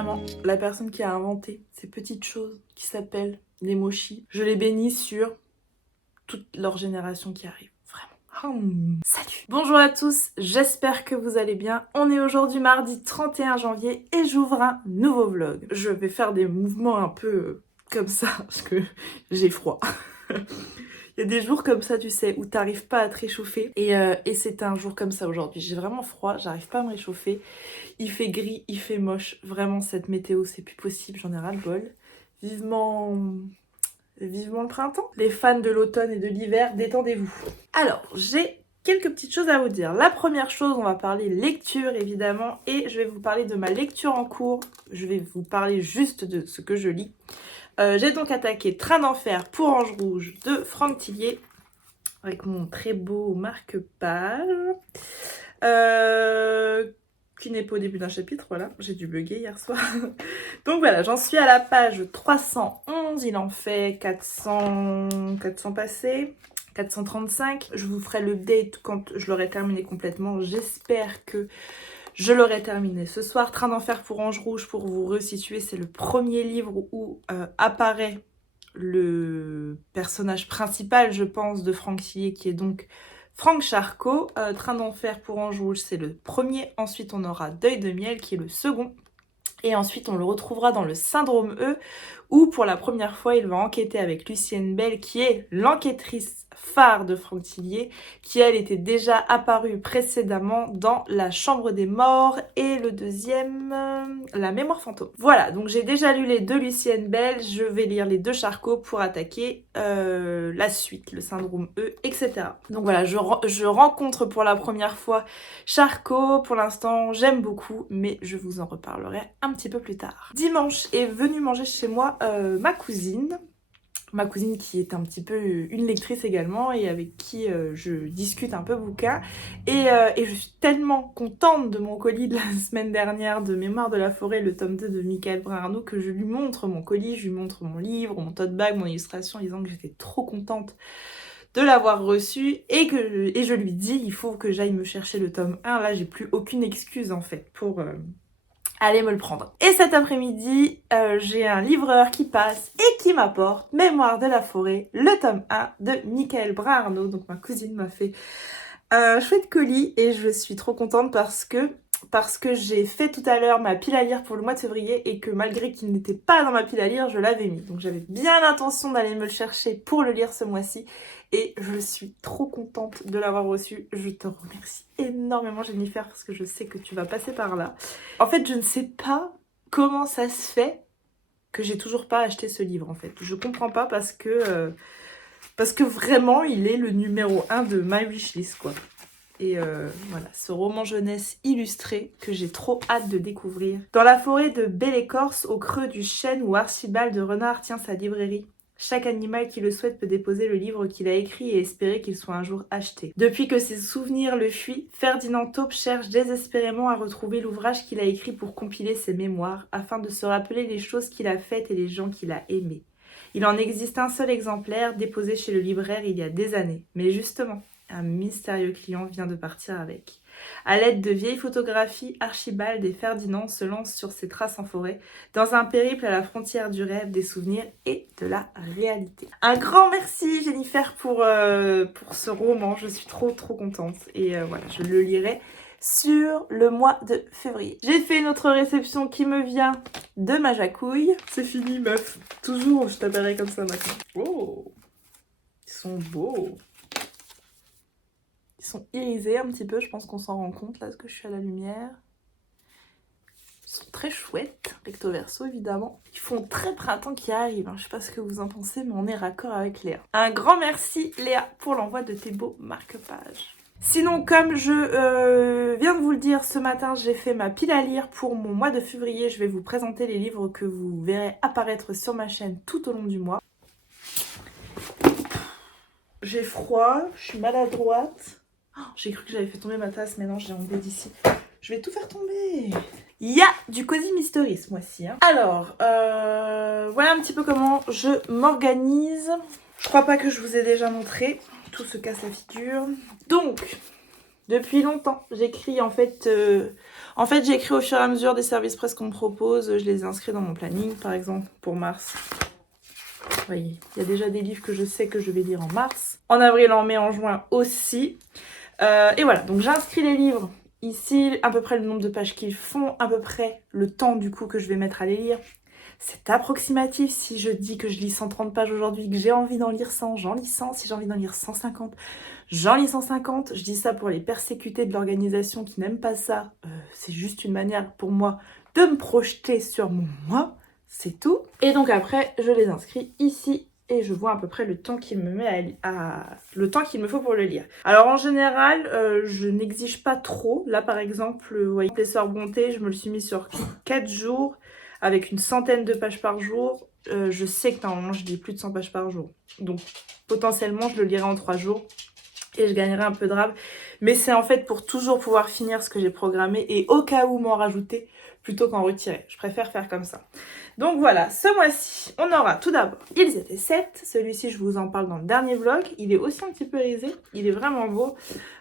vraiment la personne qui a inventé ces petites choses qui s'appellent les mochis. Je les bénis sur toute leur génération qui arrive. Salut! Bonjour à tous, j'espère que vous allez bien. On est aujourd'hui mardi 31 janvier et j'ouvre un nouveau vlog. Je vais faire des mouvements un peu comme ça parce que j'ai froid. Il y a des jours comme ça, tu sais, où t'arrives pas à te réchauffer et c'est un jour comme ça aujourd'hui. J'ai vraiment froid, j'arrive pas à me réchauffer. Il fait gris, il fait moche. Vraiment, cette météo, c'est plus possible, j'en ai ras-le-bol. Vivement le printemps. Les fans de l'automne et de l'hiver, détendez-vous. Alors, j'ai quelques petites choses à vous dire. La première chose, on va parler lecture évidemment et je vais vous parler de ma lecture en cours. Je vais vous parler juste de ce que je lis. J'ai donc attaqué Train d'enfer pour Ange Rouge de Franck Tillier avec mon très beau marque-page. Qui n'est pas au début d'un chapitre, voilà, j'ai dû bugger hier soir. Donc voilà, j'en suis à la page 311, il en fait 400 passés, 435. Je vous ferai le date quand je l'aurai terminé complètement. J'espère que je l'aurai terminé ce soir. Train d'enfer pour Ange Rouge, pour vous resituer, c'est le premier livre où apparaît le personnage principal, je pense, de Franck Tillier, qui est donc Franck Charcot. Train d'enfer pour Ange Rouge, c'est le premier. Ensuite, on aura Deuil de miel, qui est le second. Et ensuite, on le retrouvera dans le Syndrome E, où pour la première fois, il va enquêter avec Lucienne Bell, qui est l'enquêtrice phare de Franck Tillier, qui elle était déjà apparue précédemment dans La Chambre des Morts et le deuxième, La Mémoire fantôme. Voilà, donc j'ai déjà lu les deux Lucienne Bell, je vais lire les deux Charcot pour attaquer la suite, le Syndrome E, etc. Donc voilà, je rencontre pour la première fois Charcot. Pour l'instant, j'aime beaucoup, mais je vous en reparlerai un petit peu plus tard. Dimanche est venue manger chez moi ma cousine qui est un petit peu une lectrice également et avec qui je discute un peu bouquin. Et je suis tellement contente de mon colis de la semaine dernière de Mémoire de la forêt, le tome 2 de Michael Brun-Arnaud, que je lui montre mon colis, je lui montre mon livre, mon tote bag, mon illustration, en disant que j'étais trop contente de l'avoir reçu et je lui dis il faut que j'aille me chercher le tome 1. Là, j'ai plus aucune excuse en fait pour aller me le prendre. Et cet après-midi, j'ai un livreur qui passe et qui m'apporte Mémoire de la forêt, le tome 1 de Michael Brun-Arnaud. Donc ma cousine m'a fait un chouette colis et je suis trop contente parce que j'ai fait tout à l'heure ma pile à lire pour le mois de février et que malgré qu'il n'était pas dans ma pile à lire, je l'avais mis. Donc j'avais bien l'intention d'aller me le chercher pour le lire ce mois-ci et je suis trop contente de l'avoir reçu. Je te remercie énormément Jennifer parce que je sais que tu vas passer par là. En fait, je ne sais pas comment ça se fait que j'ai toujours pas acheté ce livre en fait. Je comprends pas parce que vraiment il est le numéro 1 de my wishlist quoi. Et voilà, ce roman jeunesse illustré que j'ai trop hâte de découvrir. Dans la forêt de Belle-Écorce, au creux du chêne où Archibald de Renard tient sa librairie, chaque animal qui le souhaite peut déposer le livre qu'il a écrit et espérer qu'il soit un jour acheté. Depuis que ses souvenirs le fuient, Ferdinand Taupe cherche désespérément à retrouver l'ouvrage qu'il a écrit pour compiler ses mémoires, afin de se rappeler les choses qu'il a faites et les gens qu'il a aimés. Il en existe un seul exemplaire, déposé chez le libraire il y a des années. Mais justement, un mystérieux client vient de partir avec. À l'aide de vieilles photographies, Archibald et Ferdinand se lancent sur ces traces en forêt, dans un périple à la frontière du rêve, des souvenirs et de la réalité. Un grand merci Jennifer pour ce roman, je suis trop contente. Et voilà, je le lirai sur le mois de février. J'ai fait une autre réception qui me vient de ma jacouille. C'est fini meuf, toujours je t'appellerai comme ça maintenant. Oh, ils sont beaux. Ils sont irisés un petit peu, je pense qu'on s'en rend compte là, parce que je suis à la lumière. Ils sont très chouettes, recto verso évidemment. Ils font très printemps qui arrive, hein. Je sais pas ce que vous en pensez, mais on est raccord avec Léa. Un grand merci Léa pour l'envoi de tes beaux marque-pages. Sinon, comme je viens de vous le dire, ce matin, j'ai fait ma pile à lire pour mon mois de février. Je vais vous présenter les livres que vous verrez apparaître sur ma chaîne tout au long du mois. J'ai froid, je suis maladroite. J'ai cru que j'avais fait tomber ma tasse, mais non, j'ai enlevé d'ici. Je vais tout faire tomber. Il y a du Cozy Mystery ce mois-ci. Hein. Alors, voilà un petit peu comment je m'organise. Je crois pas que je vous ai déjà montré. Tout se casse la figure. Donc, depuis longtemps. J'écris en fait j'écris au fur et à mesure des services presse qu'on me propose. Je les inscris dans mon planning, par exemple, pour mars. Vous voyez, il y a déjà des livres que je sais que je vais lire en mars. En avril, en mai, en juin aussi. Et voilà, donc j'inscris les livres ici, à peu près le nombre de pages qu'ils font, à peu près le temps du coup que je vais mettre à les lire. C'est approximatif. Si je dis que je lis 130 pages aujourd'hui, que j'ai envie d'en lire 100, j'en lis 100. Si j'ai envie d'en lire 150, j'en lis 150. Je dis ça pour les persécutés de l'organisation qui n'aiment pas ça. C'est juste une manière pour moi de me projeter sur mon moi. C'est tout. Et donc après, je les inscris ici et je vois à peu près le temps qu'il me met le temps qu'il me faut pour le lire. Alors en général, je n'exige pas trop. Là par exemple, vous voyez, les Sœurs Bonté, je me le suis mis sur 4 jours avec une centaine de pages par jour. Je sais que normalement je lis plus de 100 pages par jour. Donc potentiellement je le lirai en 3 jours et je gagnerai un peu de rab. Mais c'est en fait pour toujours pouvoir finir ce que j'ai programmé et au cas où m'en rajouter plutôt qu'en retirer. Je préfère faire comme ça. Donc voilà, ce mois-ci, on aura tout d'abord Ils étaient 7. Celui-ci, je vous en parle dans le dernier vlog. Il est aussi un petit peu risé. Il est vraiment beau.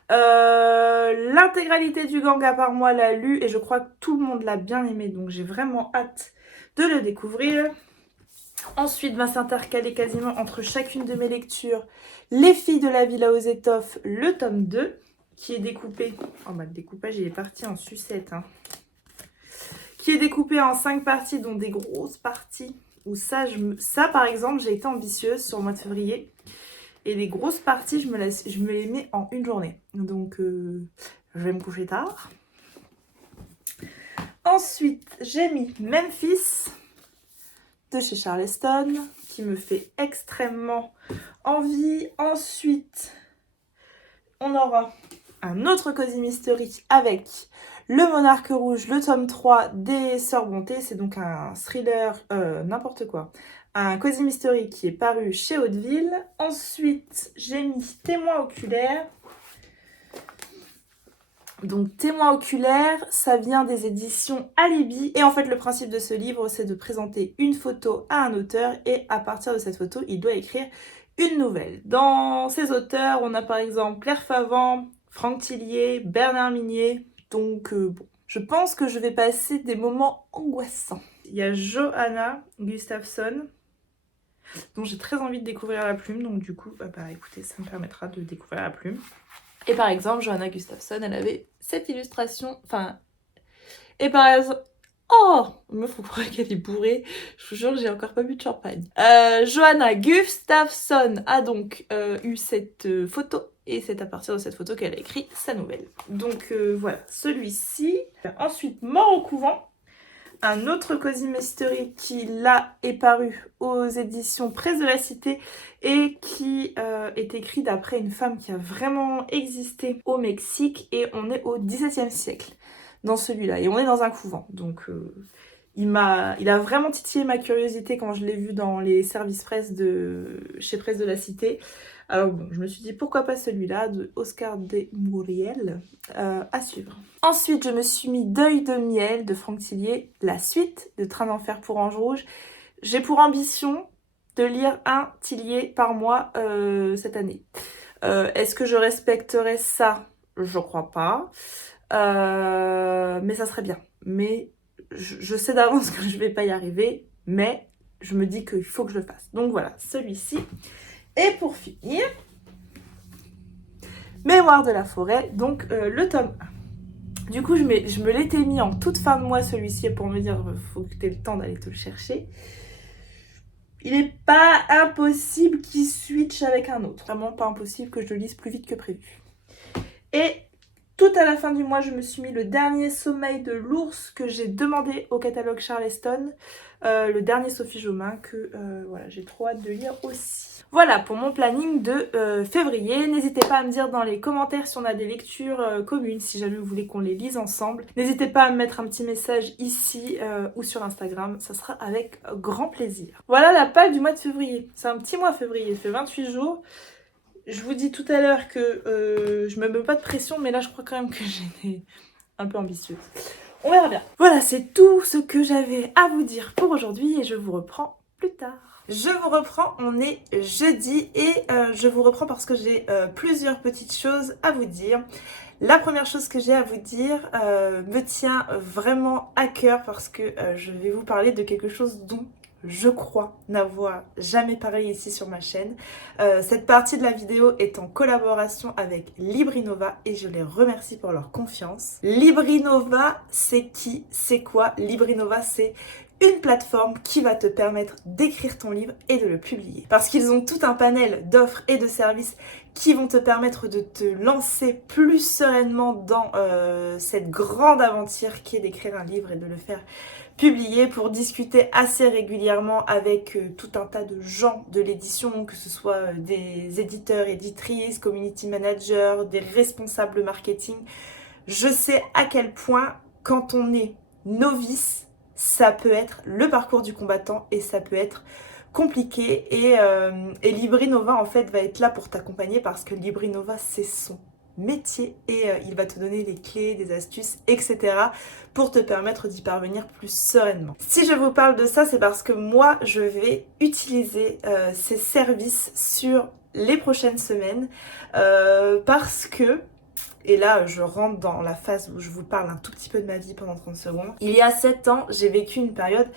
L'intégralité du gang à part moi l'a lu et je crois que tout le monde l'a bien aimé. Donc j'ai vraiment hâte de le découvrir. Ensuite, va s'intercaler quasiment entre chacune de mes lectures Les filles de la villa aux étoffes, le tome 2, qui est découpé. Oh bah le découpage il est parti en sucette, hein. Qui est découpé en 5 parties, dont des grosses parties. Où ça par exemple, j'ai été ambitieuse sur le mois de février. Et les grosses parties, je me les mets en une journée. Donc, je vais me coucher tard. Ensuite, j'ai mis Memphis de chez Charleston, qui me fait extrêmement envie. Ensuite, on aura un autre Cozy Mystery avec Le Monarque Rouge, le tome 3 des Sœurs Bonté. C'est donc un thriller, n'importe quoi. Un Cozy Mystery qui est paru chez Hauteville. Ensuite, j'ai mis Témoin oculaire. Donc Témoin oculaire, ça vient des éditions Alibi. Et en fait, le principe de ce livre, c'est de présenter une photo à un auteur. Et à partir de cette photo, il doit écrire une nouvelle. Dans ces auteurs, on a par exemple Claire Favant, Franck Tillier, Bernard Minier. Donc bon, je pense que je vais passer des moments angoissants. Il y a Johanna Gustafsson, dont j'ai très envie de découvrir la plume. Donc du coup, bah écoutez, ça me permettra de découvrir la plume. Et par exemple, Johanna Gustafsson, elle avait cette illustration. Enfin, et par exemple... Oh, il me faut croire qu'elle est bourrée. Je vous jure que j'ai encore pas bu de champagne. Johanna Gustafsson a donc eu cette photo. Et c'est à partir de cette photo qu'elle a écrit sa nouvelle. Donc voilà, celui-ci. Ensuite, Mort au couvent. Un autre Cozy Mystery qui là est paru aux éditions Presse de la Cité et qui est écrit d'après une femme qui a vraiment existé au Mexique et on est au XVIIe siècle dans celui-là et on est dans un couvent. Donc il a vraiment titillé ma curiosité quand je l'ai vu dans les services presse chez Presse de la Cité. Alors bon, je me suis dit pourquoi pas celui-là de Oscar de Muriel à suivre. Ensuite, je me suis mis Deuil de miel de Franck Tillier, la suite de Train d'enfer pour Ange Rouge. J'ai pour ambition de lire un Tillier par mois cette année. Est-ce que je respecterai ça? Je crois pas. Mais ça serait bien. Mais je sais d'avance que je vais pas y arriver. Mais je me dis qu'il faut que je le fasse. Donc voilà, celui-ci. Et pour finir, Mémoire de la forêt, donc le tome 1. Du coup, je me l'étais mis en toute fin de mois celui-ci pour me dire faut que tu aies le temps d'aller te le chercher. Il n'est pas impossible qu'il switch avec un autre. Vraiment pas impossible que je le lise plus vite que prévu. Et tout à la fin du mois, je me suis mis le dernier Sommeil de l'ours que j'ai demandé au catalogue Charleston. Le dernier Sophie Jomain que voilà, j'ai trop hâte de lire aussi. Voilà pour mon planning de février. N'hésitez pas à me dire dans les commentaires si on a des lectures communes, si jamais vous voulez qu'on les lise ensemble. N'hésitez pas à me mettre un petit message ici ou sur Instagram, ça sera avec grand plaisir. Voilà la palle du mois de février. C'est un petit mois février, il fait 28 jours. Je vous dis tout à l'heure que je me mets pas de pression, mais là je crois quand même que j'étais un peu ambitieuse. On verra bien. Voilà, c'est tout ce que j'avais à vous dire pour aujourd'hui et je vous reprends plus tard. Je vous reprends, on est jeudi et je vous reprends parce que j'ai plusieurs petites choses à vous dire. La première chose que j'ai à vous dire me tient vraiment à cœur parce que je vais vous parler de quelque chose dont je crois n'avoir jamais parlé ici sur ma chaîne. Cette partie de la vidéo est en collaboration avec Librinova et je les remercie pour leur confiance. Librinova, c'est qui? C'est quoi? Librinova, c'est une plateforme qui va te permettre d'écrire ton livre et de le publier. Parce qu'ils ont tout un panel d'offres et de services qui vont te permettre de te lancer plus sereinement dans cette grande aventure qui est d'écrire un livre et de le faire publier, pour discuter assez régulièrement avec tout un tas de gens de l'édition, que ce soit des éditeurs, éditrices, community managers, des responsables marketing. Je sais à quel point quand on est novice, ça peut être le parcours du combattant et ça peut être compliqué et Librinova en fait va être là pour t'accompagner parce que Librinova c'est son métier et il va te donner les clés, des astuces, etc. pour te permettre d'y parvenir plus sereinement. Si je vous parle de ça, c'est parce que moi je vais utiliser ces services sur les prochaines semaines parce que, et là je rentre dans la phase où je vous parle un tout petit peu de ma vie pendant 30 secondes. Il y a 7 ans, j'ai vécu une période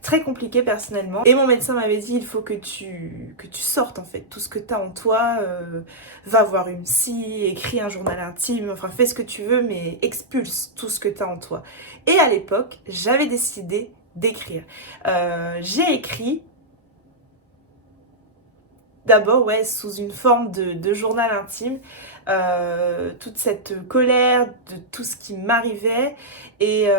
très compliquée personnellement et mon médecin m'avait dit il faut que tu sortes en fait tout ce que tu as en toi, va voir une psy, écris un journal intime, enfin fais ce que tu veux mais expulse tout ce que tu as en toi. Et à l'époque, j'avais décidé d'écrire. J'ai écrit d'abord, ouais, sous une forme de journal intime, toute cette colère de tout ce qui m'arrivait. Et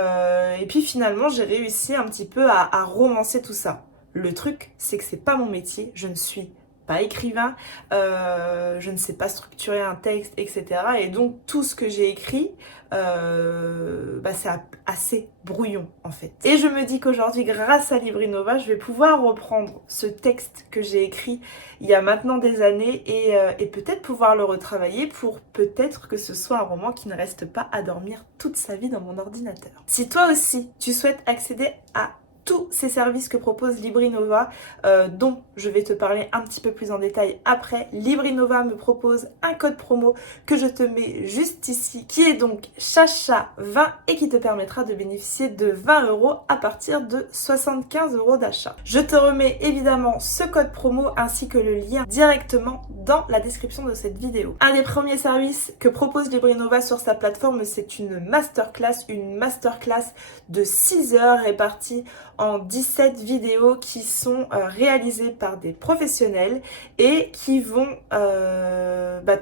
puis finalement, j'ai réussi un petit peu à romancer tout ça. Le truc, c'est que c'est pas mon métier, je ne suis pas écrivain, je ne sais pas structurer un texte, etc. Et donc tout ce que j'ai écrit, c'est assez brouillon en fait. Et je me dis qu'aujourd'hui, grâce à Librinova, je vais pouvoir reprendre ce texte que j'ai écrit il y a maintenant des années et peut-être pouvoir le retravailler pour peut-être que ce soit un roman qui ne reste pas à dormir toute sa vie dans mon ordinateur. Si toi aussi, tu souhaites accéder à tous ces services que propose Librinova, dont je vais te parler un petit peu plus en détail après. Librinova me propose un code promo que je te mets juste ici, qui est donc Chacha20 et qui te permettra de bénéficier de 20 € à partir de 75 € d'achat. Je te remets évidemment ce code promo ainsi que le lien directement dans la description de cette vidéo. Un des premiers services que propose Librinova sur sa plateforme, c'est une masterclass de 6 heures répartie en 17 vidéos qui sont réalisées par des professionnels et qui vont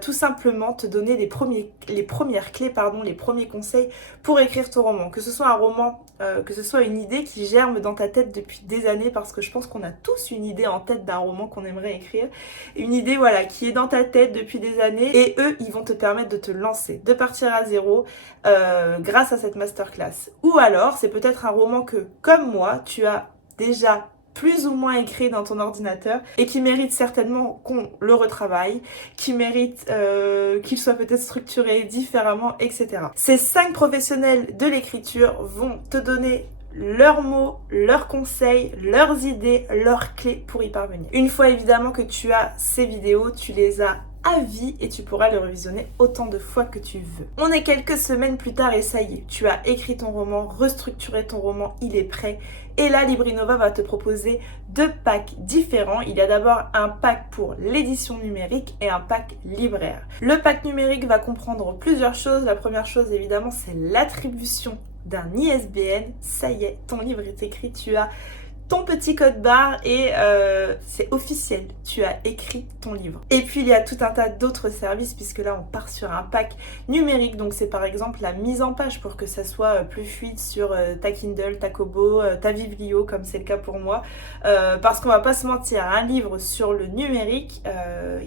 tout simplement te donner les premières clés, les premiers conseils pour écrire ton roman. Que ce soit un roman, que ce soit une idée qui germe dans ta tête depuis des années, parce que je pense qu'on a tous une idée en tête d'un roman qu'on aimerait écrire. Une idée voilà qui est dans ta tête depuis des années et eux, ils vont te permettre de te lancer, de partir à zéro grâce à cette masterclass. Ou alors, c'est peut-être un roman que, comme moi, tu as déjà plus ou moins écrit dans ton ordinateur et qui mérite certainement qu'on le retravaille, qui mérite qu'il soit peut-être structuré différemment, etc. Ces 5 professionnels de l'écriture vont te donner leurs mots, leurs conseils, leurs idées, leurs clés pour y parvenir. Une fois évidemment que tu as ces vidéos, tu les as à vie et tu pourras le revisionner autant de fois que tu veux. On est quelques semaines plus tard et ça y est, tu as écrit ton roman, restructuré ton roman, il est prêt. Et là, Librinova va te proposer 2 packs différents. Il y a d'abord un pack pour l'édition numérique et un pack libraire. Le pack numérique va comprendre plusieurs choses. La première chose, évidemment, c'est l'attribution d'un ISBN. Ça y est, ton livre est écrit, tu as ton petit code barre et c'est officiel, tu as écrit ton livre. Et puis il y a tout un tas d'autres services puisque là on part sur un pack numérique, donc c'est par exemple la mise en page pour que ça soit plus fluide sur ta Kindle, ta Kobo, ta Viblio comme c'est le cas pour moi, parce qu'on va pas se mentir, un livre sur le numérique,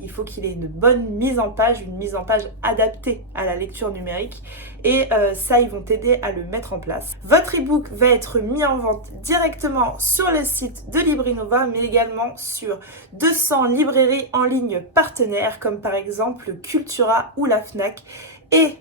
il faut qu'il ait une bonne mise en page, une mise en page adaptée à la lecture numérique et ça ils vont t'aider à le mettre en place. Votre ebook va être mis en vente directement sur le site de Librinova mais également sur 200 librairies en ligne partenaires comme par exemple Cultura ou la Fnac. Et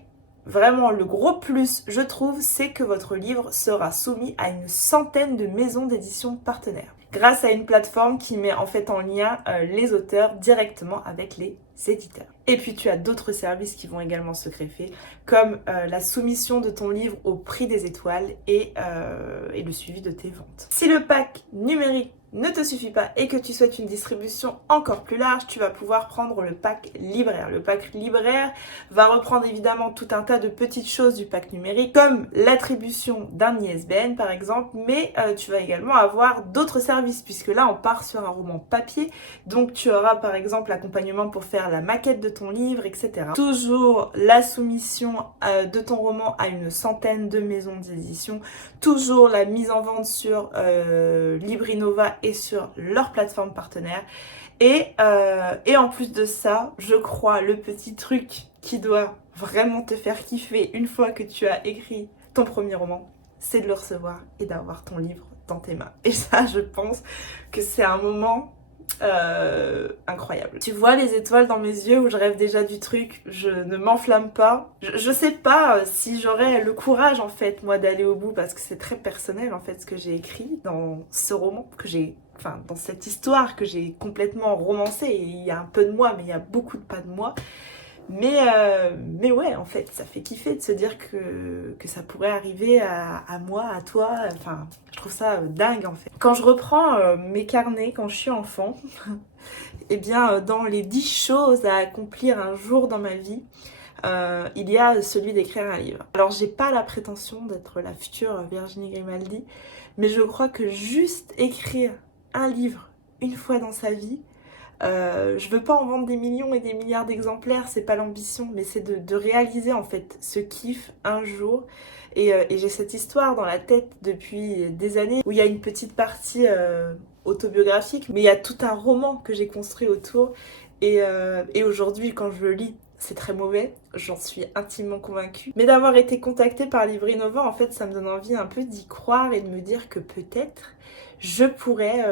vraiment le gros plus je trouve, c'est que votre livre sera soumis à une centaine de maisons d'édition partenaires. grâce à une plateforme qui met en fait en lien les auteurs directement avec les éditeurs. Et puis tu as d'autres services qui vont également se greffer, comme la soumission de ton livre au prix des étoiles et le suivi de tes ventes. Si le pack numérique ne te suffit pas et que tu souhaites une distribution encore plus large, tu vas pouvoir prendre le pack libraire. Le pack libraire va reprendre évidemment tout un tas de petites choses du pack numérique, comme l'attribution d'un ISBN par exemple, mais tu vas également avoir d'autres services, puisque là on part sur un roman papier, donc tu auras par exemple l'accompagnement pour faire la maquette de ton livre, etc. Toujours la soumission de ton roman à une centaine de maisons d'édition, toujours la mise en vente sur Librinova et sur leur plateforme partenaire. Et en plus de ça, je crois le petit truc qui doit vraiment te faire kiffer une fois que tu as écrit ton premier roman, c'est de le recevoir et d'avoir ton livre dans tes mains. Et ça, je pense que c'est un moment incroyable. Tu vois les étoiles dans mes yeux où je rêve déjà du truc, je ne m'enflamme pas. Je sais pas si j'aurais le courage en fait moi d'aller au bout, parce que c'est très personnel en fait ce que j'ai écrit dans ce roman, dans cette histoire que j'ai complètement romancée. Et il y a un peu de moi, mais il y a beaucoup de pas de moi. Mais ouais, en fait, ça fait kiffer de se dire que ça pourrait arriver à moi, à toi. Enfin, je trouve ça dingue en fait. Quand je reprends mes carnets quand je suis enfant, eh bien, dans les 10 choses à accomplir un jour dans ma vie, il y a celui d'écrire un livre. Alors, j'ai pas la prétention d'être la future Virginie Grimaldi, mais je crois que juste écrire un livre une fois dans sa vie, je veux pas en vendre des millions et des milliards d'exemplaires, c'est pas l'ambition, mais c'est de réaliser en fait ce kiff un jour. Et j'ai cette histoire dans la tête depuis des années où il y a une petite partie autobiographique, mais il y a tout un roman que j'ai construit autour. Et aujourd'hui, quand je le lis, c'est très mauvais, j'en suis intimement convaincue. Mais d'avoir été contactée par Librinova, en fait, ça me donne envie un peu d'y croire et de me dire que peut-être je pourrais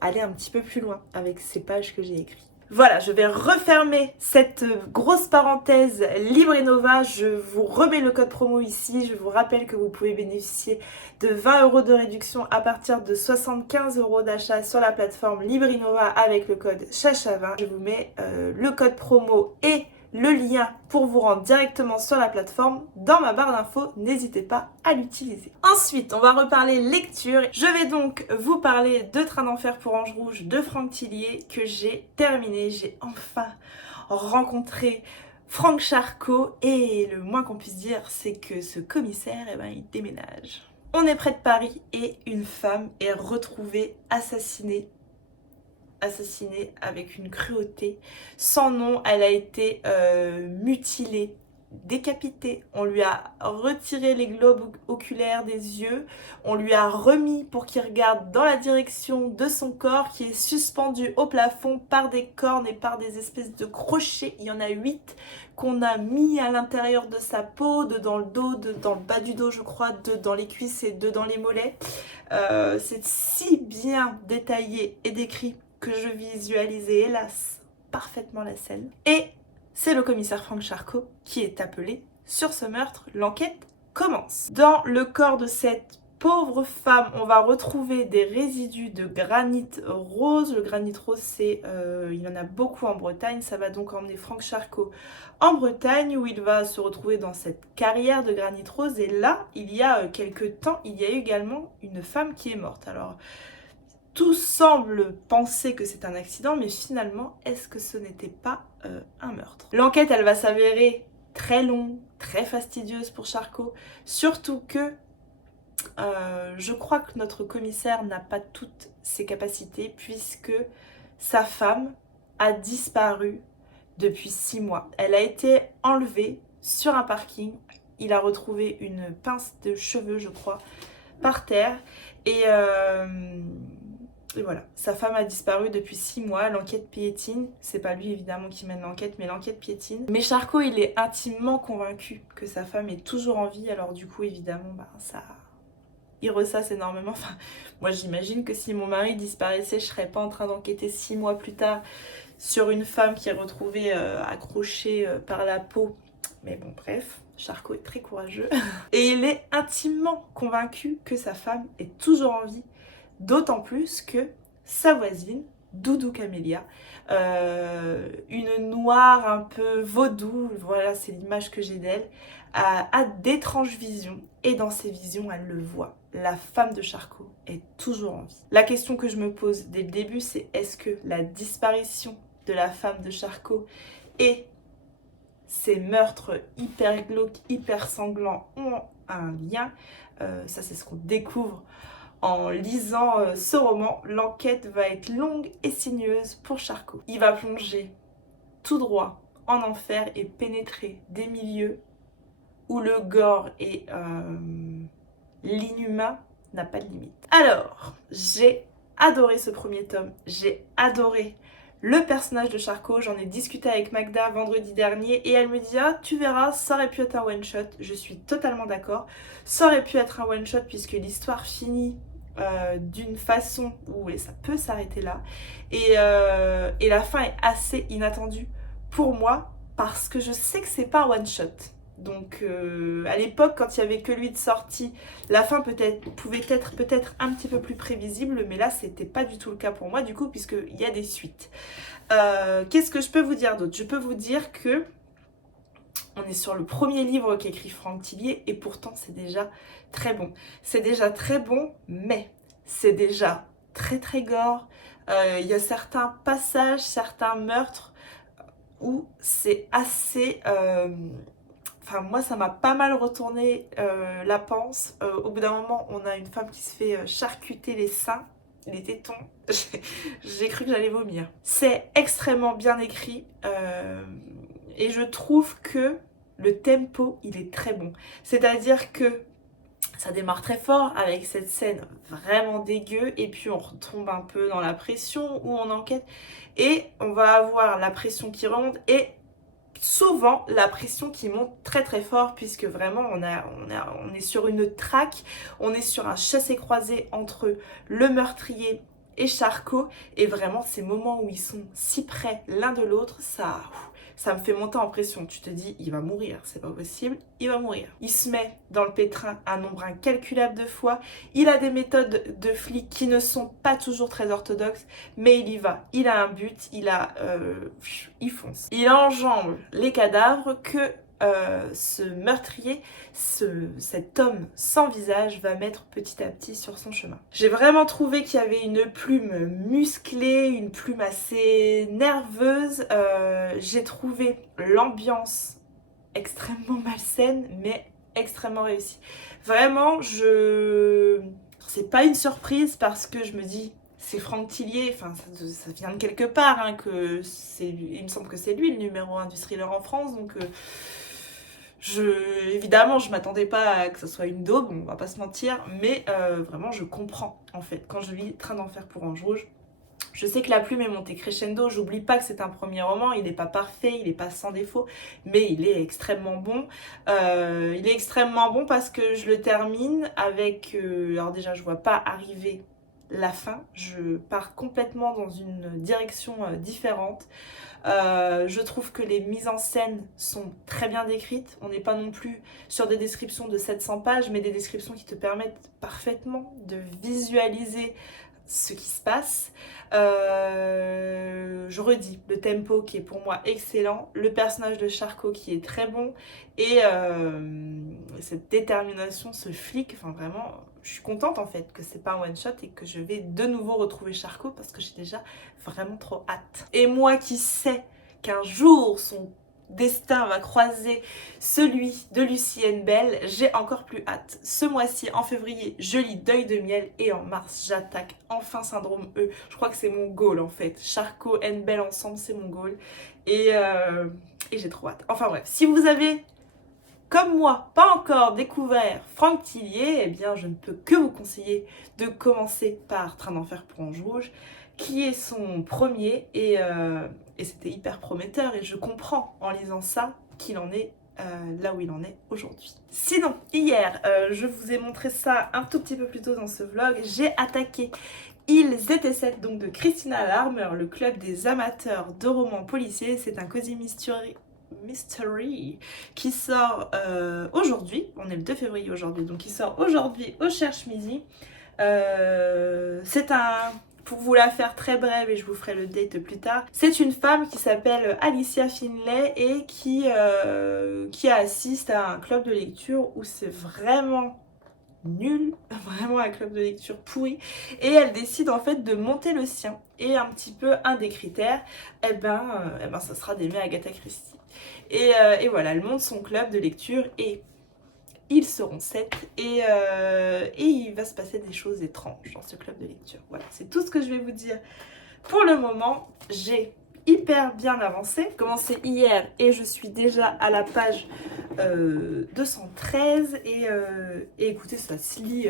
aller un petit peu plus loin avec ces pages que j'ai écrites. Voilà, je vais refermer cette grosse parenthèse Librinova. Je vous remets le code promo ici. Je vous rappelle que vous pouvez bénéficier de 20 € de réduction à partir de 75 € d'achat sur la plateforme Librinova avec le code CHACHA20. Je vous mets le code promo et le lien pour vous rendre directement sur la plateforme dans ma barre d'infos, n'hésitez pas à l'utiliser. Ensuite, on va reparler lecture. Je vais donc vous parler de Train d'enfer pour Ange Rouge de Franck Tillier que j'ai terminé. J'ai enfin rencontré Franck Charcot et le moins qu'on puisse dire, c'est que ce commissaire, il déménage. On est près de Paris et une femme est retrouvée assassinée avec une cruauté sans nom. Elle a été mutilée, décapitée. On lui a retiré les globes oculaires des yeux. On lui a remis pour qu'il regarde dans la direction de son corps qui est suspendu au plafond par des cornes et par des espèces de crochets. Il y en a 8 qu'on a mis à l'intérieur de sa peau, 2 dans le dos, 2 dans le bas du dos je crois, 2 dans les cuisses et 2 dans les mollets. C'est si bien détaillé et décrit que je visualisais hélas parfaitement la scène. Et c'est le commissaire Franck Charcot qui est appelé sur ce meurtre. L'enquête commence. Dans le corps de cette pauvre femme, on va retrouver des résidus de granit rose. Le granit rose, il y en a beaucoup en Bretagne. Ça va donc emmener Franck Charcot en Bretagne où il va se retrouver dans cette carrière de granit rose. Et là, il y a quelques temps, il y a également une femme qui est morte. Alors, tout semble penser que c'est un accident, mais finalement, est-ce que ce n'était pas un meurtre? L'enquête, elle va s'avérer très longue, très fastidieuse pour Charcot, surtout que je crois que notre commissaire n'a pas toutes ses capacités, puisque sa femme a disparu depuis 6 mois. Elle a été enlevée sur un parking, il a retrouvé une pince de cheveux, je crois, par terre, et voilà, sa femme a disparu depuis 6 mois, l'enquête piétine. C'est pas lui évidemment qui mène l'enquête, mais l'enquête piétine. Mais Charcot, il est intimement convaincu que sa femme est toujours en vie, alors du coup évidemment, il ressasse énormément. Enfin, moi j'imagine que si mon mari disparaissait, je serais pas en train d'enquêter 6 mois plus tard sur une femme qui est retrouvée accrochée par la peau. Mais bon, bref, Charcot est très courageux. Et il est intimement convaincu que sa femme est toujours en vie d'autant plus que sa voisine, Doudou Camélia, une noire un peu vaudou, voilà c'est l'image que j'ai d'elle, a d'étranges visions et dans ces visions elle le voit. La femme de Charcot est toujours en vie. La question que je me pose dès le début c'est est-ce que la disparition de la femme de Charcot et ces meurtres hyper glauques, hyper sanglants ont un lien? Ça c'est ce qu'on découvre en lisant ce roman. L'enquête va être longue et sinueuse pour Charcot. Il va plonger tout droit en enfer et pénétrer des milieux où le gore et l'inhumain n'a pas de limite. Alors, j'ai adoré ce premier tome, j'ai adoré le personnage de Charcot. J'en ai discuté avec Magda vendredi dernier et elle me dit « Ah, tu verras, ça aurait pu être un one-shot ». Je suis totalement d'accord. Ça aurait pu être un one-shot puisque l'histoire finit d'une façon où ça peut s'arrêter là. Et la fin est assez inattendue pour moi parce que je sais que c'est pas un one-shot. Donc à l'époque, quand il n'y avait que lui de sortie, la fin pouvait être peut-être un petit peu plus prévisible, mais là c'était pas du tout le cas pour moi du coup, puisqu'il y a des suites. Qu'est-ce que je peux vous dire d'autre? Je peux vous dire que on est sur le premier livre qu'écrit Franck Tillier et pourtant c'est déjà très bon. C'est déjà très bon, mais c'est déjà très très gore. Il y a certains passages, certains meurtres où c'est assez... Enfin, moi, ça m'a pas mal retourné la panse. Au bout d'un moment, on a une femme qui se fait charcuter les seins, les tétons. J'ai cru que j'allais vomir. C'est extrêmement bien écrit et je trouve que le tempo, il est très bon. C'est-à-dire que ça démarre très fort avec cette scène vraiment dégueu et puis on retombe un peu dans la pression où on enquête et on va avoir la pression qui remonte et souvent la pression qui monte très très fort puisque vraiment on est sur une traque, on est sur un chassé-croisé entre le meurtrier et Charcot et vraiment ces moments où ils sont si près l'un de l'autre, ça me fait monter en pression. Tu te dis, il va mourir, c'est pas possible, il va mourir. Il se met dans le pétrin un nombre incalculable de fois. Il a des méthodes de flic qui ne sont pas toujours très orthodoxes, mais il y va. Il a un but, il fonce. Il enjambe les cadavres que ce meurtrier, cet homme sans visage va mettre petit à petit sur son chemin. J'ai vraiment trouvé qu'il y avait une plume musclée, une plume assez nerveuse. J'ai trouvé l'ambiance extrêmement malsaine, mais extrêmement réussie. Vraiment, c'est pas une surprise parce que je me dis... C'est Franck Tillier, enfin ça vient de quelque part, hein, il me semble que c'est lui le numéro 1 du thriller en France, donc évidemment je m'attendais pas à que ce soit une daube, on va pas se mentir, mais vraiment je comprends en fait, quand je lis Train d'enfer pour Ange Rouge, je sais que la plume est montée crescendo, j'oublie pas que c'est un premier roman, il n'est pas parfait, il n'est pas sans défaut, mais il est extrêmement bon. Il est extrêmement bon parce que je le termine avec, alors déjà je vois pas arriver la fin, je pars complètement dans une direction différente. Je trouve que les mises en scène sont très bien décrites. On n'est pas non plus sur des descriptions de 700 pages, mais des descriptions qui te permettent parfaitement de visualiser ce qui se passe. Je redis, le tempo qui est pour moi excellent, le personnage de Charcot qui est très bon et cette détermination, ce flic, enfin vraiment, je suis contente en fait que c'est pas un one shot et que je vais de nouveau retrouver Charcot parce que j'ai déjà vraiment trop hâte. Et moi qui sais qu'un jour son destin va croiser celui de Lucienne Bell, j'ai encore plus hâte. Ce mois-ci, en février, je lis Deuil de miel et en mars, j'attaque enfin Syndrome E. Je crois que c'est mon goal en fait. Charcot et Bell ensemble, c'est mon goal. Et j'ai trop hâte. Enfin bref, si vous avez, comme moi, pas encore découvert Franck Tillier, eh bien je ne peux que vous conseiller de commencer par Train d'enfer pour Ange Rouge, qui est son premier et c'était hyper prometteur et je comprends en lisant ça qu'il en est là où il en est aujourd'hui. Sinon, hier, je vous ai montré ça un tout petit peu plus tôt dans ce vlog, j'ai attaqué Ils étaient sept, donc de Christina Larmer, le club des amateurs de romans policiers. C'est un cozy mystery qui sort aujourd'hui, on est le 2 février aujourd'hui, donc qui sort aujourd'hui au Cherche Midi. C'est un... Pour vous la faire très brève, et je vous ferai le date plus tard, c'est une femme qui s'appelle Alicia Finlay et qui assiste à un club de lecture où c'est vraiment nul, vraiment un club de lecture pourri, et elle décide en fait de monter le sien. Et un petit peu un des critères, ça sera d'aimer Agatha Christie. Et voilà, elle monte son club de lecture et ils seront 7 et il va se passer des choses étranges dans ce club de lecture. Voilà, c'est tout ce que je vais vous dire pour le moment. J'ai hyper bien avancé. J'ai commencé hier et je suis déjà à la page 213 et écoutez, ça se lit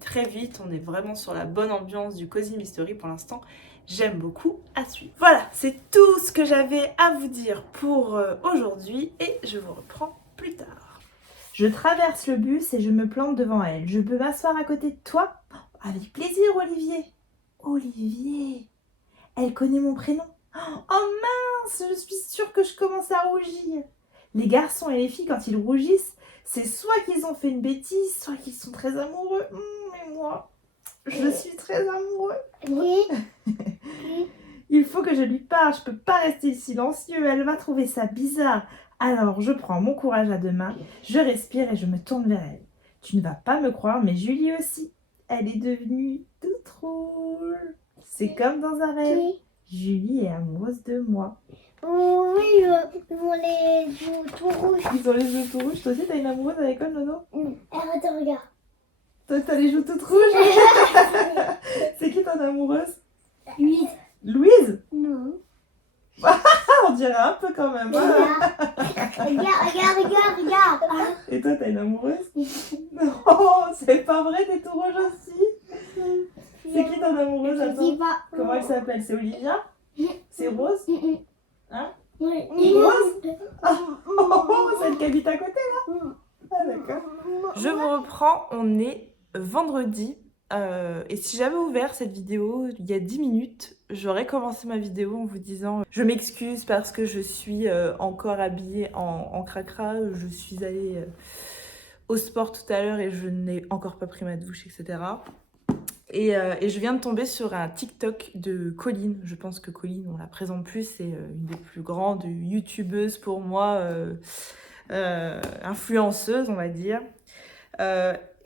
très vite. On est vraiment sur la bonne ambiance du Cozy Mystery pour l'instant. J'aime beaucoup à suivre. Voilà, c'est tout ce que j'avais à vous dire pour aujourd'hui et je vous reprends plus tard. Je traverse le bus et je me plante devant elle. Je peux m'asseoir à côté de toi? Avec plaisir, Olivier. Olivier. Elle connaît mon prénom. Oh mince, je suis sûre que je commence à rougir. Les garçons et les filles, quand ils rougissent, c'est soit qu'ils ont fait une bêtise, soit qu'ils sont très amoureux. Mais moi, je suis très amoureux. Oui. Il faut que je lui parle, je peux pas rester silencieux, elle va trouver ça bizarre. Alors je prends mon courage à deux mains, je respire et je me tourne vers elle. Tu ne vas pas me croire, mais Julie aussi. Elle est devenue toute rouge. C'est comme dans un rêve. Oui. Julie est amoureuse de moi. Oui, ils ont les joues tout rouges. Ils ont les yeux tout rouges. Toi aussi, t'as une amoureuse à l'école, Nono? Arrête, regarde. Toi, t'as les joues toutes rouges. C'est qui ton amoureuse? Oui. Louise? Non. Ah, on dirait un peu quand même. Hein. Regarde. Et toi, t'as une amoureuse? Non, c'est pas vrai, t'es tout rouge aussi. C'est qui ton amoureuse? Je dis Attends. pas. Comment elle s'appelle? C'est Olivia? C'est Rose? Hein? Oui. Rose? Oh, celle qui habite à côté là? Ah d'accord. Je vous reprends, on est vendredi. Et si j'avais ouvert cette vidéo il y a 10 minutes, j'aurais commencé ma vidéo en vous disant je m'excuse parce que je suis encore habillée en cracra, je suis allée au sport tout à l'heure et je n'ai encore pas pris ma douche, etc. Et je viens de tomber sur un TikTok de Colline. Je pense que Colline, on la présente plus, c'est une des plus grandes youtubeuses pour moi, influenceuse on va dire.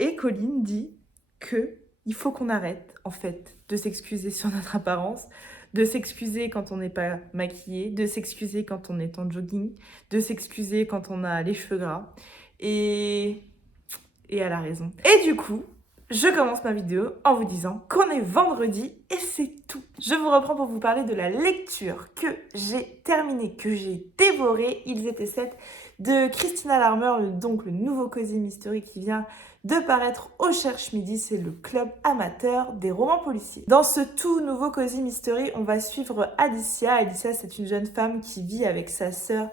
Et Colline dit que il faut qu'on arrête, en fait, de s'excuser sur notre apparence, de s'excuser quand on n'est pas maquillé, de s'excuser quand on est en jogging, de s'excuser quand on a les cheveux gras. Et elle a raison. Et du coup, je commence ma vidéo en vous disant qu'on est vendredi et c'est tout. Je vous reprends pour vous parler de la lecture que j'ai terminée, que j'ai dévorée. Ils étaient 7 de Christina Larmer, donc le nouveau Cozy Mystery qui vient de paraître au Cherche Midi, c'est le club amateur des romans policiers. Dans ce tout nouveau Cozy Mystery, on va suivre Alicia. Alicia, c'est une jeune femme qui vit avec sa sœur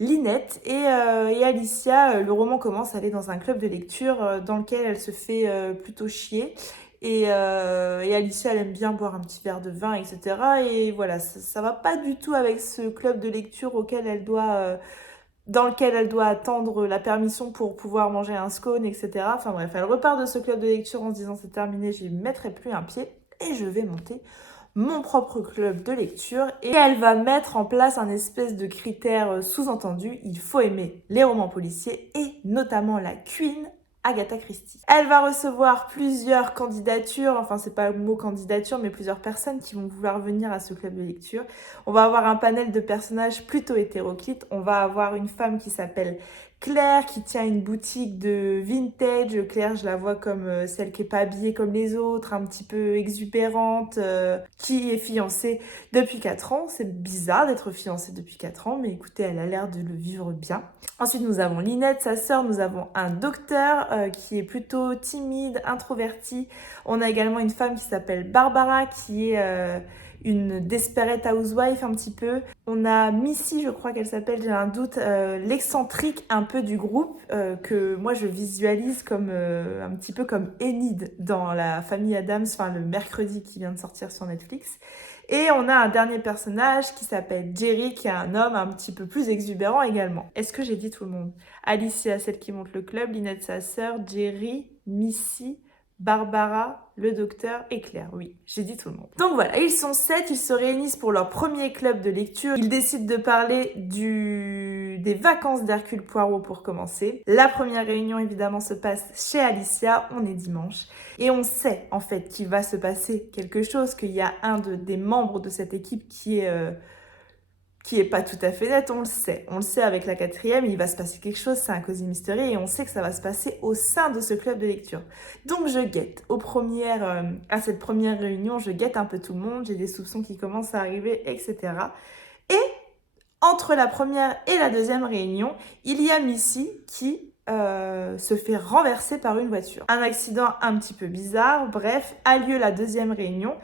Lynette et Alicia, le roman commence à aller dans un club de lecture dans lequel elle se fait plutôt chier. Et Alicia, elle aime bien boire un petit verre de vin, etc. Et voilà, ça va pas du tout avec ce club de lecture auquel elle doit... dans lequel elle doit attendre la permission pour pouvoir manger un scone, etc. Enfin bref, elle repart de ce club de lecture en se disant c'est terminé, j'y mettrai plus un pied et je vais monter mon propre club de lecture. Et elle va mettre en place un espèce de critère sous-entendu, il faut aimer les romans policiers et notamment la queen Agatha Christie. Elle va recevoir plusieurs candidatures, enfin c'est pas le mot candidature, mais plusieurs personnes qui vont vouloir venir à ce club de lecture. On va avoir un panel de personnages plutôt hétéroclites. On va avoir une femme qui s'appelle Claire qui tient une boutique de vintage. Claire, je la vois comme celle qui est pas habillée comme les autres, un petit peu exubérante, qui est fiancée depuis 4 ans. C'est bizarre d'être fiancée depuis 4 ans, mais écoutez, elle a l'air de le vivre bien. Ensuite, nous avons Lynette, sa sœur. Nous avons un docteur qui est plutôt timide, introverti. On a également une femme qui s'appelle Barbara, qui est une desperate housewife un petit peu. On a Missy, je crois qu'elle s'appelle, j'ai un doute, l'excentrique un peu du groupe, que moi je visualise comme un petit peu comme Enid dans la famille Addams, enfin le mercredi qui vient de sortir sur Netflix. Et on a un dernier personnage qui s'appelle Jerry, qui est un homme un petit peu plus exubérant également. Est-ce que j'ai dit tout le monde? Alicia, celle qui monte le club, Lynette, sa sœur, Jerry, Missy, Barbara, le docteur et Claire. Oui, j'ai dit tout le monde. Donc voilà, ils sont 7, ils se réunissent pour leur premier club de lecture. Ils décident de parler des vacances d'Hercule Poirot pour commencer. La première réunion, évidemment, se passe chez Alicia. On est dimanche. Et on sait, en fait, qu'il va se passer quelque chose, qu'il y a des membres de cette équipe qui est pas tout à fait net, on le sait. On le sait avec la 4e, il va se passer quelque chose, c'est un Cozy Mystery et on sait que ça va se passer au sein de ce club de lecture. Donc je guette. À cette première réunion, je guette un peu tout le monde, j'ai des soupçons qui commencent à arriver, etc. Et entre la première et la deuxième réunion, il y a Missy qui se fait renverser par une voiture. Un accident un petit peu bizarre, bref, a lieu la deuxième réunion,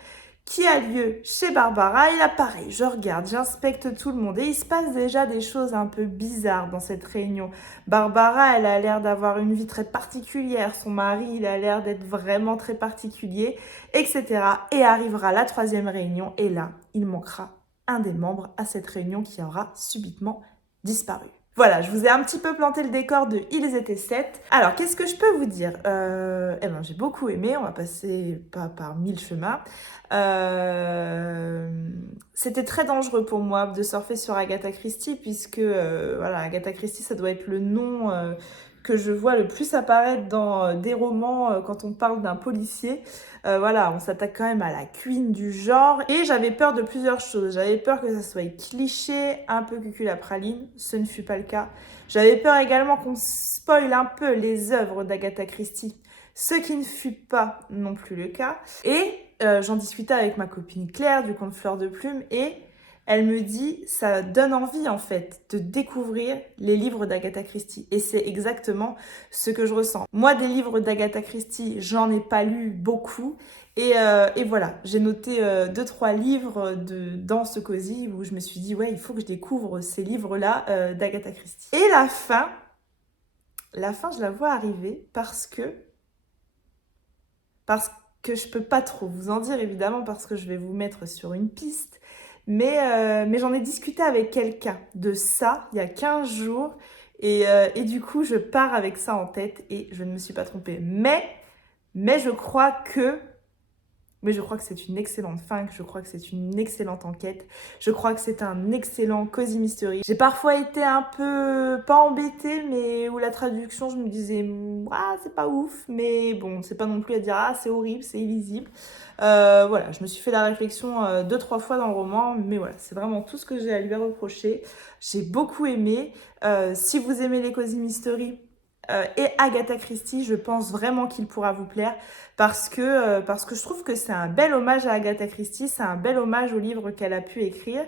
qui a lieu chez Barbara. Et là, pareil, je regarde, j'inspecte tout le monde et il se passe déjà des choses un peu bizarres dans cette réunion. Barbara, elle a l'air d'avoir une vie très particulière, son mari, il a l'air d'être vraiment très particulier, etc. Et arrivera la troisième réunion et là, il manquera un des membres à cette réunion qui aura subitement disparu. Voilà, je vous ai un petit peu planté le décor de Ils étaient 7. Alors, qu'est-ce que je peux vous dire j'ai beaucoup aimé, on va passer pas par 1000 chemins. C'était très dangereux pour moi de surfer sur Agatha Christie, puisque Agatha Christie, ça doit être le nom que je vois le plus apparaître dans des romans quand on parle d'un policier. On s'attaque quand même à la queen du genre. Et j'avais peur de plusieurs choses. J'avais peur que ça soit cliché, un peu cucul-à-praline. Ce ne fut pas le cas. J'avais peur également qu'on spoile un peu les œuvres d'Agatha Christie. Ce qui ne fut pas non plus le cas. Et j'en discutais avec ma copine Claire du conte Fleur de Plume et elle me dit, ça donne envie en fait de découvrir les livres d'Agatha Christie. Et c'est exactement ce que je ressens. Moi, des livres d'Agatha Christie, j'en ai pas lu beaucoup. Et voilà, j'ai noté 2-3 livres dans ce cosy où je me suis dit, ouais, il faut que je découvre ces livres-là d'Agatha Christie. Et la fin, je la vois arriver parce que je peux pas trop vous en dire, évidemment, parce que je vais vous mettre sur une piste. Mais j'en ai discuté avec quelqu'un de ça il y a 15 jours et du coup je pars avec ça en tête et je ne me suis pas trompée. Mais je crois que c'est une excellente fin, je crois que c'est une excellente enquête, je crois que c'est un excellent Cozy Mystery. J'ai parfois été un peu, pas embêtée, mais où la traduction, je me disais, c'est pas ouf, mais bon, c'est pas non plus à dire, c'est horrible, c'est illisible. Je me suis fait la réflexion 2-3 fois dans le roman, mais voilà, c'est vraiment tout ce que j'ai à lui reprocher. J'ai beaucoup aimé. Si vous aimez les Cozy Mystery, et Agatha Christie, je pense vraiment qu'il pourra vous plaire parce que je trouve que c'est un bel hommage à Agatha Christie, c'est un bel hommage au livre qu'elle a pu écrire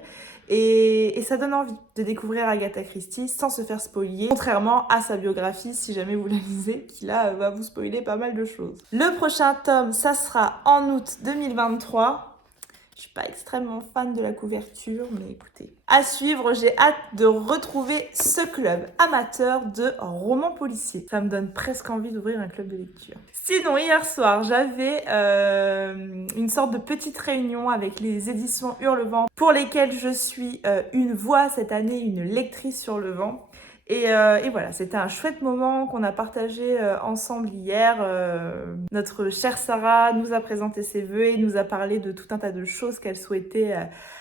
et ça donne envie de découvrir Agatha Christie sans se faire spoiler, contrairement à sa biographie, si jamais vous la lisez, qui là va vous spoiler pas mal de choses. Le prochain tome, ça sera en août 2023. Je suis pas extrêmement fan de la couverture, mais écoutez. À suivre, j'ai hâte de retrouver ce club amateur de romans policiers. Ça me donne presque envie d'ouvrir un club de lecture. Sinon, hier soir, j'avais une sorte de petite réunion avec les éditions Hurlevent pour lesquelles je suis une voix cette année, une lectrice sur le vent. Et voilà, c'était un chouette moment qu'on a partagé ensemble hier. Notre chère Sarah nous a présenté ses vœux et nous a parlé de tout un tas de choses qu'elle souhaitait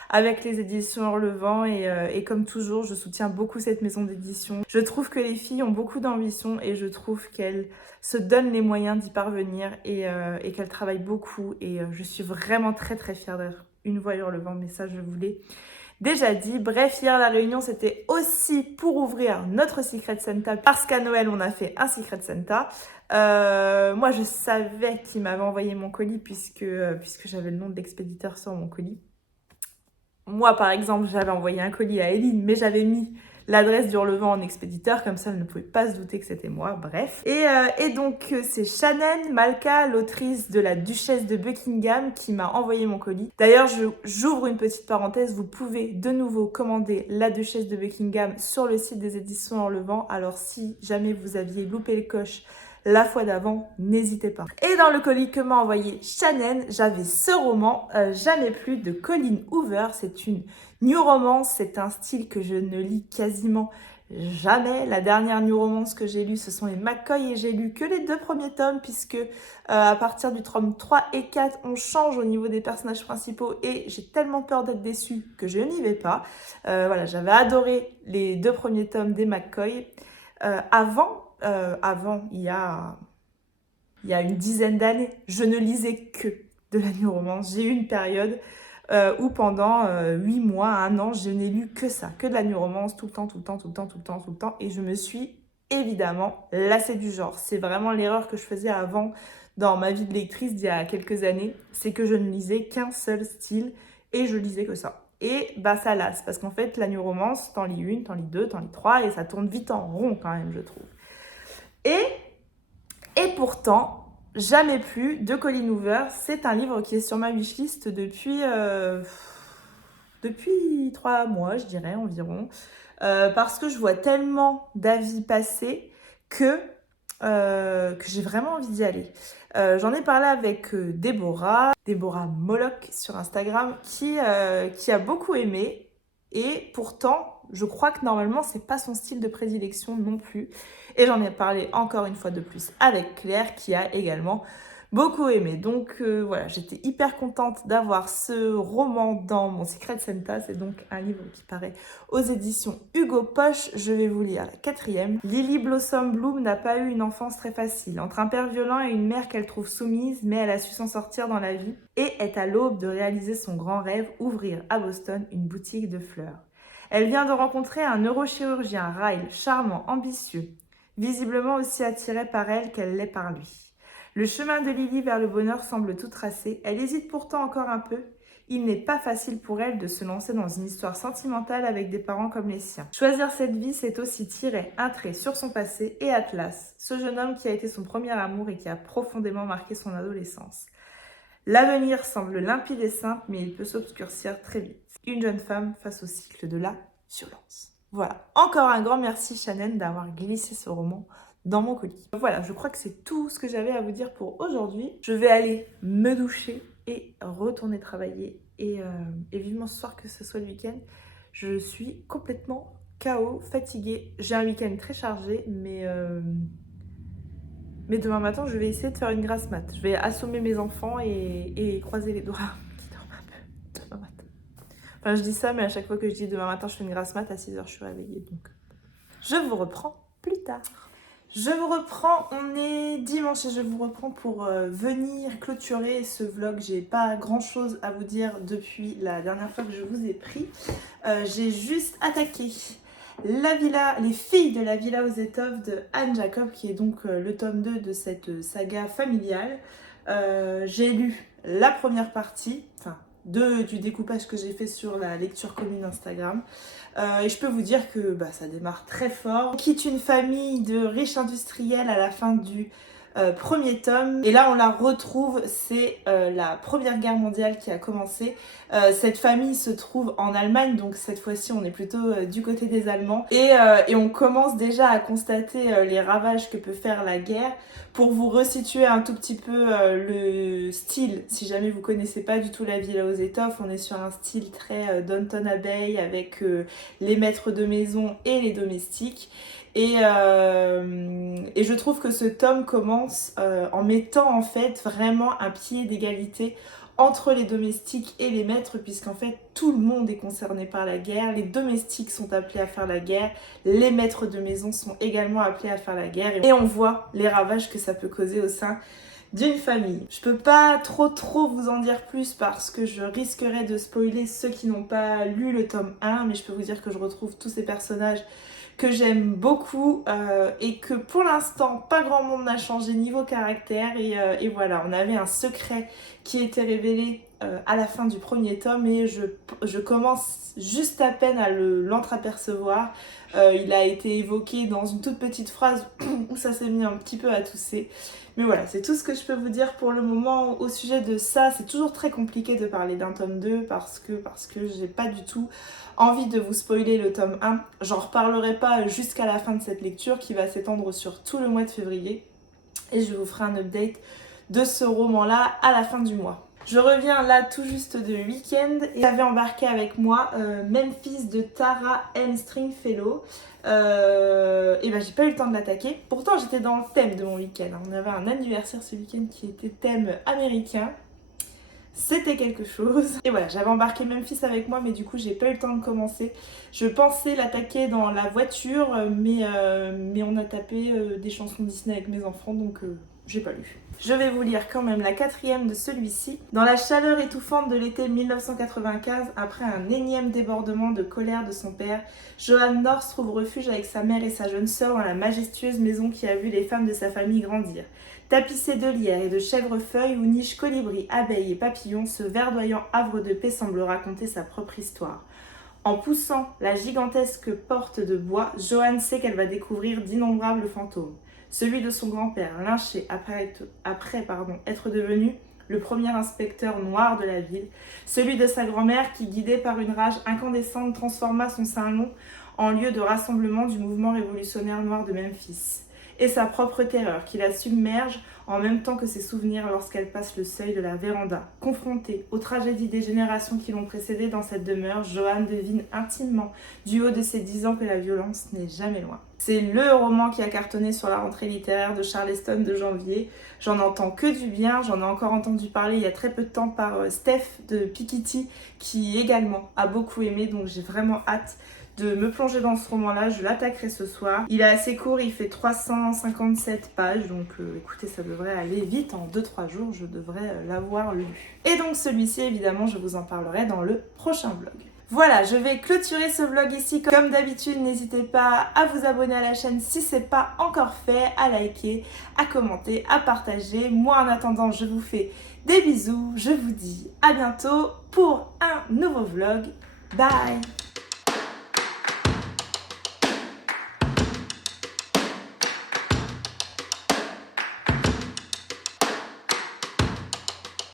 avec les éditions Hurlevent. Et comme toujours, je soutiens beaucoup cette maison d'édition. Je trouve que les filles ont beaucoup d'ambition et je trouve qu'elles se donnent les moyens d'y parvenir et qu'elles travaillent beaucoup. Et je suis vraiment très très fière d'être une voix Hurlevent, mais ça je voulais déjà dit. Bref, hier la réunion c'était aussi pour ouvrir notre Secret Santa parce qu'à Noël on a fait un Secret Santa. Moi je savais qu'il m'avait envoyé mon colis puisque j'avais le nom de l'expéditeur sur mon colis. Moi par exemple j'avais envoyé un colis à Eline mais j'avais mis l'adresse d'Hurlevent en expéditeur, comme ça elle ne pouvait pas se douter que c'était moi, bref. Et donc c'est Shannon Malka, l'autrice de La Duchesse de Buckingham, qui m'a envoyé mon colis. D'ailleurs, j'ouvre une petite parenthèse, vous pouvez de nouveau commander La Duchesse de Buckingham sur le site des éditions Hurlevent. Alors si jamais vous aviez loupé le coche la fois d'avant, n'hésitez pas. Et dans le colis que m'a envoyé Shannon, j'avais ce roman, Jamais plus, de Colleen Hoover. C'est une new romance, c'est un style que je ne lis quasiment Jamais. La dernière new romance que j'ai lue, ce sont les McCoy et j'ai lu que les 2 premiers tomes puisque à partir du tome 3 et 4, on change au niveau des personnages principaux et j'ai tellement peur d'être déçue que je n'y vais pas. Voilà, j'avais adoré les 2 premiers tomes des McCoy. Avant, il y a une dizaine d'années, je ne lisais que de la new romance. J'ai eu une période où pendant 8 mois, 1 an, je n'ai lu que ça, que de la new romance, tout le temps, et je me suis évidemment lassée du genre. C'est vraiment l'erreur que je faisais avant dans ma vie de lectrice d'il y a quelques années, c'est que je ne lisais qu'un seul style et je lisais que ça. Et bah ça lasse, parce qu'en fait, la new romance, t'en lis une, t'en lis deux, t'en lis trois, et ça tourne vite en rond quand même, je trouve. Et pourtant, Jamais plus de Colleen Hoover, c'est un livre qui est sur ma wishlist depuis 3 mois, je dirais environ, parce que je vois tellement d'avis passer que j'ai vraiment envie d'y aller. J'en ai parlé avec Déborah Moloch sur Instagram, qui a beaucoup aimé, et pourtant, je crois que normalement, c'est pas son style de prédilection non plus. Et j'en ai parlé encore une fois de plus avec Claire, qui a également beaucoup aimé. Donc voilà, j'étais hyper contente d'avoir ce roman dans mon Secret Santa. C'est donc un livre qui paraît aux éditions Hugo Poche. Je vais vous lire la 4e. Lily Blossom Bloom n'a pas eu une enfance très facile. Entre un père violent et une mère qu'elle trouve soumise, mais elle a su s'en sortir dans la vie et est à l'aube de réaliser son grand rêve, ouvrir à Boston une boutique de fleurs. Elle vient de rencontrer un neurochirurgien, Ryle, charmant, ambitieux, visiblement aussi attiré par elle qu'elle l'est par lui. Le chemin de Lily vers le bonheur semble tout tracé. Elle hésite pourtant encore un peu. Il n'est pas facile pour elle de se lancer dans une histoire sentimentale avec des parents comme les siens. Choisir cette vie, c'est aussi tirer un trait sur son passé et Atlas, ce jeune homme qui a été son premier amour et qui a profondément marqué son adolescence. L'avenir semble limpide et simple, mais il peut s'obscurcir très vite. Une jeune femme face au cycle de la violence. Voilà, encore un grand merci Shannon d'avoir glissé ce roman dans mon colis. Voilà, je crois que c'est tout ce que j'avais à vous dire pour aujourd'hui. Je vais aller me doucher et retourner travailler. Et vivement ce soir que ce soit le week-end. Je suis complètement KO, fatiguée. J'ai un week-end très chargé, mais demain matin, je vais essayer de faire une grasse mat. Je vais assommer mes enfants et croiser les doigts qui dorment un peu demain matin. Enfin, je dis ça, mais à chaque fois que je dis demain matin, je fais une grasse mat, à 6h, je suis réveillée. Donc, je vous reprends plus tard. Je vous reprends, on est dimanche et je vous reprends pour venir clôturer ce vlog. J'ai pas grand chose à vous dire depuis la dernière fois que je vous ai pris. J'ai juste attaqué la villa, les filles de la villa aux étoffes de Anne Jacob, qui est donc le tome 2 de cette saga familiale. J'ai lu la première partie, enfin du découpage que j'ai fait sur la lecture commune Instagram. Et je peux vous dire que ça démarre très fort. On quitte une famille de riches industriels à la fin du premier tome. Et là, on la retrouve, c'est la Première Guerre mondiale qui a commencé. Cette famille se trouve en Allemagne, donc cette fois-ci, on est plutôt du côté des Allemands. Et on commence déjà à constater les ravages que peut faire la guerre. Pour vous resituer un tout petit peu le style, si jamais vous connaissez pas du tout la villa aux étoffes, on est sur un style très Downton Abbey avec les maîtres de maison et les domestiques. Et je trouve que ce tome commence en mettant en fait vraiment un pied d'égalité entre les domestiques et les maîtres, puisqu'en fait tout le monde est concerné par la guerre, les domestiques sont appelés à faire la guerre, les maîtres de maison sont également appelés à faire la guerre, et on voit les ravages que ça peut causer au sein d'une famille. Je peux pas trop vous en dire plus parce que je risquerais de spoiler ceux qui n'ont pas lu le tome 1, mais je peux vous dire que je retrouve tous ces personnages que j'aime beaucoup et que pour l'instant pas grand monde n'a changé niveau caractère et voilà, on avait un secret qui était révélé à la fin du premier tome et je commence juste à peine à l'entreapercevoir. Il a été évoqué dans une toute petite phrase où ça s'est mis un petit peu à tousser. Mais voilà, c'est tout ce que je peux vous dire pour le moment au sujet de ça. C'est toujours très compliqué de parler d'un tome 2 parce que j'ai pas du tout envie de vous spoiler le tome 1. J'en reparlerai pas jusqu'à la fin de cette lecture qui va s'étendre sur tout le mois de février. Et je vous ferai un update de ce roman-là à la fin du mois. Je reviens là tout juste de week-end et j'avais embarqué avec moi Memphis de Tara N. Stringfellow. Et ben j'ai pas eu le temps de l'attaquer. Pourtant j'étais dans le thème de mon week-end. On avait un anniversaire ce week-end qui était thème américain. C'était quelque chose. Et voilà, j'avais embarqué Memphis avec moi, mais du coup j'ai pas eu le temps de commencer. Je pensais l'attaquer dans la voiture, mais on a tapé des chansons Disney avec mes enfants, donc j'ai pas lu. Je vais vous lire quand même la 4e de celui-ci. Dans la chaleur étouffante de l'été 1995, après un énième débordement de colère de son père, Johan North trouve refuge avec sa mère et sa jeune sœur dans la majestueuse maison qui a vu les femmes de sa famille grandir. Tapissée de lierre et de chèvrefeuilles où nichent colibris, abeilles et papillons, ce verdoyant havre de paix semble raconter sa propre histoire. En poussant la gigantesque porte de bois, Johan sait qu'elle va découvrir d'innombrables fantômes. Celui de son grand-père, lynché après être devenu le premier inspecteur noir de la ville. Celui de sa grand-mère qui, guidée par une rage incandescente, transforma son salon en lieu de rassemblement du mouvement révolutionnaire noir de Memphis. Et sa propre terreur qui la submerge en même temps que ses souvenirs lorsqu'elle passe le seuil de la véranda. Confrontée aux tragédies des générations qui l'ont précédée dans cette demeure, Johan devine intimement, du haut de ses 10 ans, que la violence n'est jamais loin. C'est le roman qui a cartonné sur la rentrée littéraire de Charleston de janvier. J'en entends que du bien, j'en ai encore entendu parler il y a très peu de temps par Steph de Piketty qui également a beaucoup aimé, donc j'ai vraiment hâte de me plonger dans ce roman-là. Je l'attaquerai ce soir. Il est assez court, il fait 357 pages, donc écoutez, ça devrait aller vite. En 2-3 jours, je devrais l'avoir lu. Et donc celui-ci, évidemment, je vous en parlerai dans le prochain vlog. Voilà, je vais clôturer ce vlog ici. Comme d'habitude, n'hésitez pas à vous abonner à la chaîne si ce n'est pas encore fait, à liker, à commenter, à partager. Moi, en attendant, je vous fais des bisous. Je vous dis à bientôt pour un nouveau vlog. Bye!